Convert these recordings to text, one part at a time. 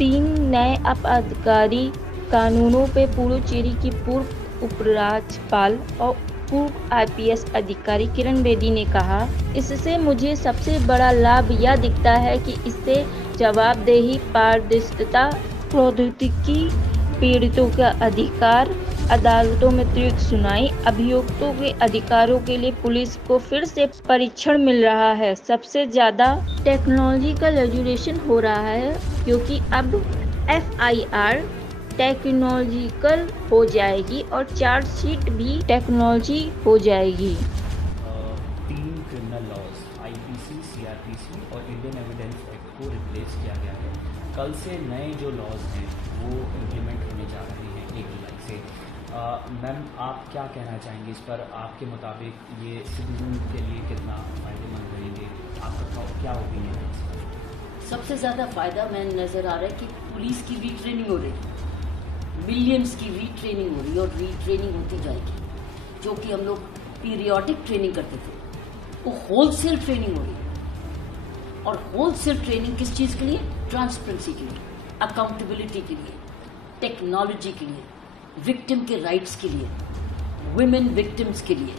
3 नए आपराधिक कानूनों पे पुडुचेरी की पूर्व उपराज्यपाल और पूर्व आईपीएस अधिकारी किरण बेदी ने कहा, इससे मुझे सबसे बड़ा लाभ यह दिखता है कि इससे जवाबदेही, पारदर्शिता, प्रौद्योगिकी, पीड़ितों का अधिकार, अदालतों में त्वरित सुनवाई, अभियुक्तों के अधिकारों के लिए पुलिस को फिर से प्रशिक्षण मिल रहा है। सबसे ज़्यादा टेक्नोलॉजिकल रेगुलेशन हो रहा है क्योंकि अब एफआईआर टेक्नोलॉजिकल हो जाएगी और चार्जशीट भी टेक्नोलॉजी हो जाएगी। 3 क्रिमिनल लॉज आईपीसी, सीआरपीसी और इंडियन एविडेंस एक्ट को रिप्लेस किया गया है। कल से नए जो लॉज हैं वो इम्प्लीमेंट होने जा रहे हैं 1 जुलाई से। मैम, आप क्या कहना चाहेंगे इस पर? आपके मुताबिक ये सिटीजन के लिए कितना फ़ायदेमंद रहेंगे? आपका क्या ओपिनियन है इस पर? सबसे ज़्यादा फ़ायदा मैंने नज़र आ रहा है कि पुलिस की रीट्रेनिंग हो रही है, मिलियंस की रीट्रेनिंग हो रही है और रीट्रेनिंग होती जाएगी। जो कि हम लोग पीरियोडिक ट्रेनिंग करते थे, वो होलसेल ट्रेनिंग हो रही है। और होलसेल ट्रेनिंग किस चीज़ के लिए? ट्रांसपेरेंसी के लिए, अकाउंटेबिलिटी के लिए, टेक्नोलॉजी के लिए, विक्टिम के राइट्स के लिए, वुमेन विक्टिम्स के लिए,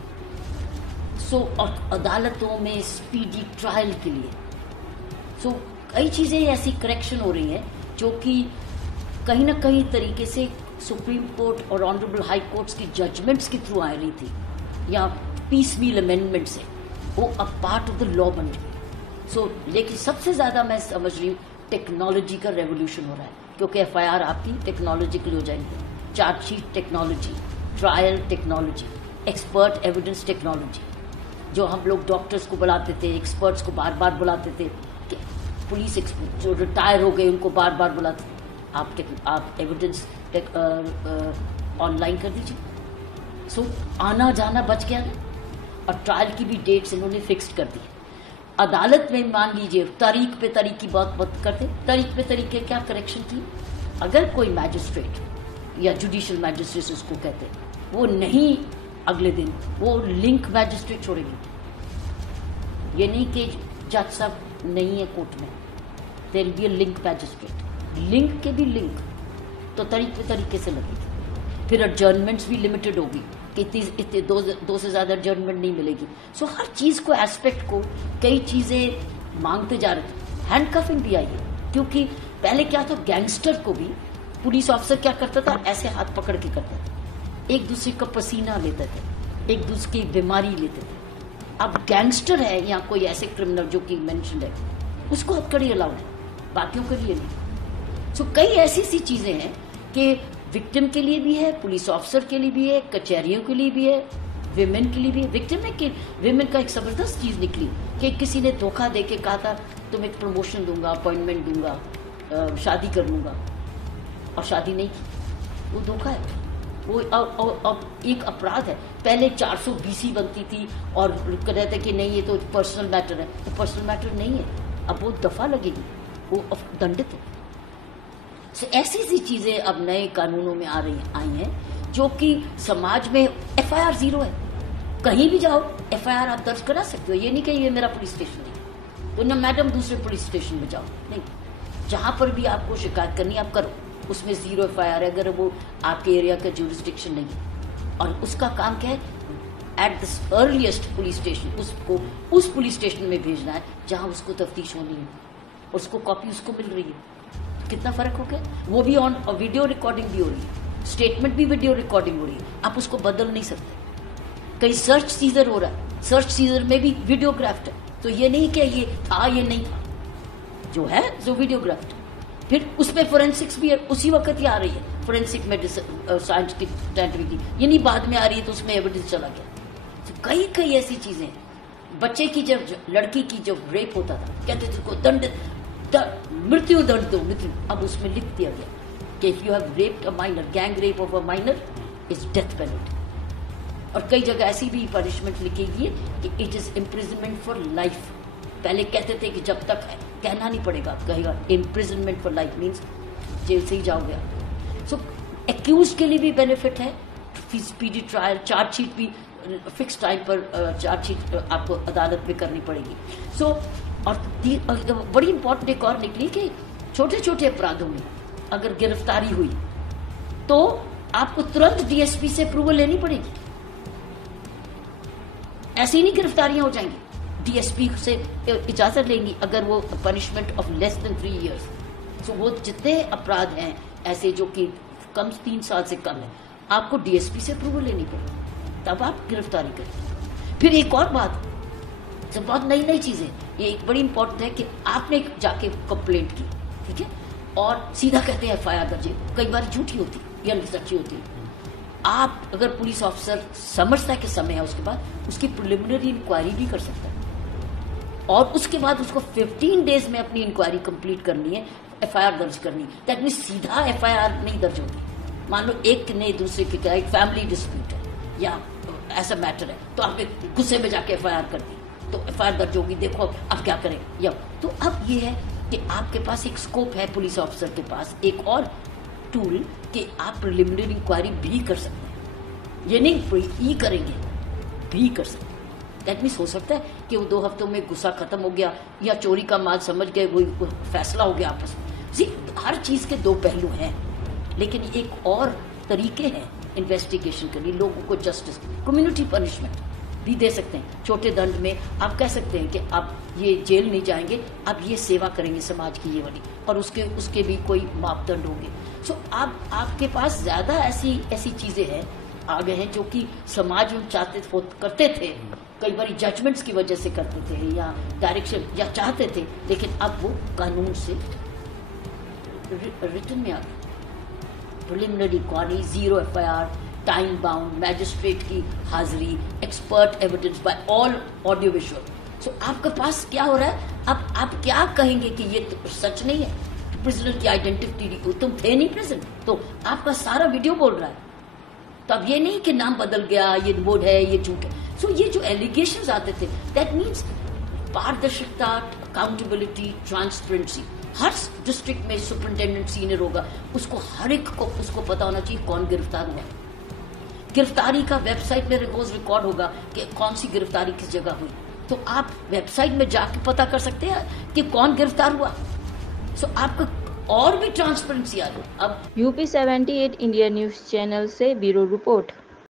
और अदालतों में स्पीडी ट्रायल के लिए। कई चीज़ें ऐसी करेक्शन हो रही हैं जो कि कहीं ना कहीं तरीके से सुप्रीम कोर्ट और ऑनरेबल हाई कोर्ट्स की जजमेंट्स के थ्रू आ रही थी या पीसमील अमेंडमेंट से, वो अब पार्ट ऑफ द लॉ बन गई। लेकिन सबसे ज़्यादा मैं समझ रही हूँ टेक्नोलॉजी का रेवोल्यूशन हो रहा है, क्योंकि एफआईआर आपकी टेक्नोलॉजिकल हो जाएंगे, chargesheet technology, trial technology, expert evidence technology. जो हम लोग डॉक्टर्स को बुलाते थे, एक्सपर्ट्स को बार बार बुलाते थे, पुलिस जो रिटायर हो गए उनको बार बार बुलाते थे, आप एविडेंस ऑनलाइन कर दीजिए। आना जाना बच गया ना। और ट्रायल की भी डेट्स इन्होंने फिक्स्ड कर दी। अदालत में मान लीजिए तारीख पे तारीख की बात करते, तारीख पे तारीख के क्या करेक्शन थी? अगर कोई मैजिस्ट्रेट या जुडिशियल मैजिस्ट्रेट उसको कहते, वो नहीं अगले दिन वो लिंक मैजिस्ट्रेट छोड़ेंगे। ये नहीं कि जज साहब नहीं है कोर्ट में, there will be a link magistrate. Link के भी लिंक तो तरीके से लगेगी। फिर एडजर्नमेंट्स भी लिमिटेड होगी कि इतने दो से ज़्यादा एडजर्नमेंट नहीं मिलेगी। हर चीज़ को, एस्पेक्ट को, कई चीज़ें मांगते जा रहे थे। हैंडकफिंग भी आई है, क्योंकि पहले क्या था, गैंगस्टर को भी पुलिस ऑफिसर क्या करता था, ऐसे हाथ पकड़ के करता था, एक दूसरे का पसीना लेते थे, एक दूसरे की बीमारी लेते थे। अब गैंगस्टर है या कोई ऐसे क्रिमिनल जो कि मेंशन है, उसको हथकड़ी अलाउड है, बाकियों के लिए नहीं। कई ऐसी सी चीज़ें हैं कि विक्टिम के लिए भी है, पुलिस ऑफिसर के लिए भी है, कचहरियों के लिए भी है, विमेन के लिए भी है। विक्टिम में कि विमेन का एक जबरदस्त चीज़ निकली कि किसी ने धोखा दे के कहा था तुम्हें एक प्रमोशन दूंगा, अपॉइंटमेंट दूंगा, शादी कर लूंगा, और शादी नहीं की। वो धोखा है, वो अब एक अपराध है। पहले 400 BC बनती थी और कहते थे कि नहीं ये तो पर्सनल मैटर है, तो पर्सनल मैटर नहीं है, अब वो दफा लगेगी, वो दंडित है। ऐसी सी चीजें अब नए कानूनों में आई हैं जो कि समाज में एफआईआर 0 है। कहीं भी जाओ एफआईआर आप दर्ज करा सकते हो। ये नहीं कि ये मेरा पुलिस स्टेशन है तो ना मैडम दूसरे पुलिस स्टेशन में जाओ, नहीं, जहां पर भी आपको शिकायत करनी आप करो, उसमें 0 एफआईआर है अगर वो आपके एरिया का ज्यूरिसडिक्शन नहीं है। और उसका काम क्या है, at the earliest police station उसको उस पुलिस स्टेशन में भेजना है जहां उसको तफ्तीश होनी है, उसको कॉपी उसको मिल रही है। कितना फर्क हो गया। वो भी ऑन वीडियो रिकॉर्डिंग भी हो रही है, स्टेटमेंट भी वीडियो रिकॉर्डिंग हो रही है, आप उसको बदल नहीं सकते। कहीं सर्च सीजर हो रहा है, सर्च सीजर में भी वीडियोग्राफ्ट है, तो ये नहीं कि ये था ये नहीं था, जो है जो वीडियोग्राफ्ट। फिर उसमें फोरेंसिक्स भी है, उसी वक्त ही आ रही है फोरेंसिक मेडिसिन साइंस की टेक्नोलॉजी, ये नहीं बाद में आ रही है तो उसमें एविडेंस चला गया। तो कई ऐसी चीजें, बच्चे की जब लड़की की जब रेप होता था कहते थे उसको दंड मृत्यु दंड दो, मृत्यु। अब उसमें लिख दिया गया कि if you have raped a minor, gang rape of a minor is death penalty. और कई जगह ऐसी भी पनिशमेंट लिखी गई है कि it is imprisonment for life. पहले कहते थे कि जब तक कहना नहीं पड़ेगा, कहेगा imprisonment for life means jail से ही जाओगे आप। एक्यूज के लिए भी बेनिफिट है, स्पीडी ट्रायल, चार्जशीट भी फिक्स टाइम पर चार्जशीट आपको अदालत में करनी पड़ेगी। और बड़ी इंपॉर्टेंट एक और निकली कि छोटे छोटे अपराधों में अगर गिरफ्तारी हुई तो आपको तुरंत डीएसपी से अप्रूवल लेनी पड़ेगी। ऐसे ही नहीं गिरफ्तारियां हो जाएंगी, डीएसपी से इजाजत लेंगी अगर वो punishment of less than 3 years। तो वो जितने अपराध हैं ऐसे जो कि कम 3 साल से कम है, आपको डीएसपी से अप्रूवल लेनी पड़ेगी, तब आप गिरफ्तारी करें। फिर एक और बात, सब बहुत नई नई चीजें, ये एक बड़ी इंपॉर्टेंट है कि आपने जाके कंप्लेंट की, ठीक है, और सीधा कहते हैं एफआईआर दर्ज, कई बार झूठी होती या सच्ची होती है। आप अगर पुलिस ऑफिसर समझता है कि समय है, उसके बाद उसकी प्रिलिमिनरी इंक्वायरी भी कर सकता है और उसके बाद उसको 15 डेज में अपनी इंक्वायरी कंप्लीट करनी है, एफआईआर दर्ज करनी है। दैट मीन सीधा एफआईआर नहीं दर्ज होगी। मान लो एक ने दूसरे के क्या, एक फैमिली डिस्प्यूट है या ऐसा मैटर है, तो आपने गुस्से में जाके एफआईआर कर दी, तो एफआईआर दर्ज होगी, देखो अब क्या करें। या तो अब ये है कि आपके पास एक स्कोप है, पुलिस ऑफिसर के पास एक और टूल कि आप प्रिलिमिनरी इंक्वायरी भी कर सकते हैं। ये नहीं ही करेंगे, भी कर सकते हैं। दैट मीन्स हो सकता है कि वो 2 हफ्तों में गुस्सा खत्म हो गया या चोरी का माल समझ गए, वो फैसला हो गया आपस में। हर चीज के 2 पहलू हैं, लेकिन एक और तरीके हैं इन्वेस्टिगेशन के लिए। लोगों को जस्टिस, कम्युनिटी पनिशमेंट भी दे सकते हैं। छोटे दंड में आप कह सकते हैं कि आप ये जेल नहीं जाएंगे, आप ये सेवा करेंगे समाज की ये वाली, और उसके भी कोई मापदंड होंगे। सो आपके पास ज्यादा ऐसी चीजें हैं आ गए हैं जो कि समाज में करते थे, कई बार जजमेंट्स की वजह से करते थे या डायरेक्शन या चाहते थे, लेकिन अब वो कानून से रिटन में आ गए। Preliminary inquiry, 0 FIR, time bound, magistrate की हाजिरी, expert evidence by all audio visual. So आपके पास क्या हो रहा है, अब आप क्या कहेंगे कि ये तो सच नहीं है, प्रिजनर की आइडेंटिटी, तुम थे नहीं प्रेजेंट, तो आपका सारा वीडियो बोल रहा है। तो अब ये नहीं कि नाम बदल गया, ये बोर्ड है, ये झूठ है। सो ये जो एलिगेशंस आते थे, दैट मीन्स पारदर्शिता, अकाउंटेबिलिटी, ट्रांसपेरेंसी। हर डिस्ट्रिक्ट में सुपरिटेंडेंट सीनियर होगा, उसको हर एक को उसको पता होना चाहिए कौन गिरफ्तार हुआ। गिरफ्तारी का वेबसाइट में रोज रिकॉर्ड होगा कि कौन सी गिरफ्तारी किस जगह हुई, तो आप वेबसाइट में जाके पता कर सकते हैं कि कौन गिरफ्तार हुआ। सो आपका और भी ट्रांसपेरेंसी आ रही। अब यूपी 78 इंडिया न्यूज चैनल से ब्यूरो रिपोर्ट।